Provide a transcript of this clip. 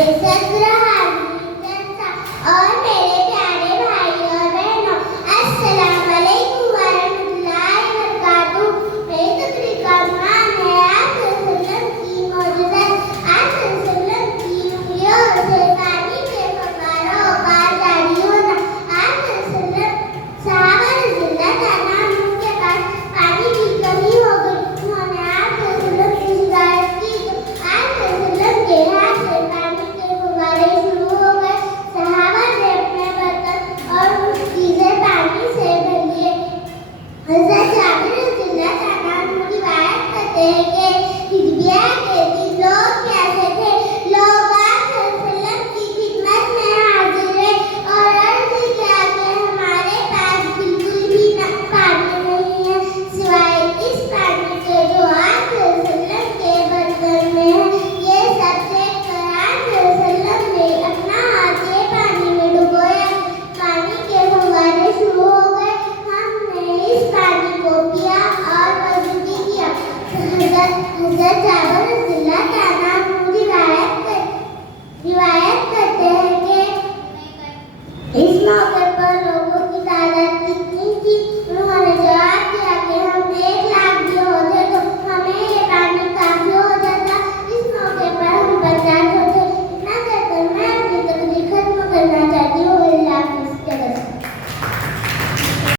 सद्र और मेरे प्यारे भाई और बहनों, अस्सलाम वालेकुम वरहमतुल्लाहि वबरकातुहू। मेरी तकरीर है आप सल्लल्लाहु की मौजूदत, आप सल्लल्लाहु की उंगलियों से पानी के फव्वारों का जारी होना, आप सल्लल्लाहु सहाबा रज़ियल्लाहु ताला अन्हुम के पास पानी की कमी हो गई, उन्होंने आप सल्लल्लाहु की हिदायत की तो आप सल्लल्लाहु के हाथ से पानी के फव्वारे शुरू हो गए। सहाबा ने अपने बर्तन और चीजें पानी से भर लिए। हज़रत जाबिर रज़ियल्लाहु ताला अन्हु रिवायत करते हैं कि हिजबिया के दिन लोग कैसे थे। लोग आप सल्लल्लाहु की खिदमत में हाजिर रहे और अर्ज़ किया कि हमारे पास बिल्कुल भी पानी नहीं है सिवाय इस पानी के जो आप सल्लल्लाहु के बर्तन में है। ये सब देखकर आप सल्लल्लाहु ने अपना हाथ ये पानी में डुबोया, पानी के फव्वारे शुरू हो गए। हमने इस पानी को पिया और वज़ू भी किया। हज़रत जाबिर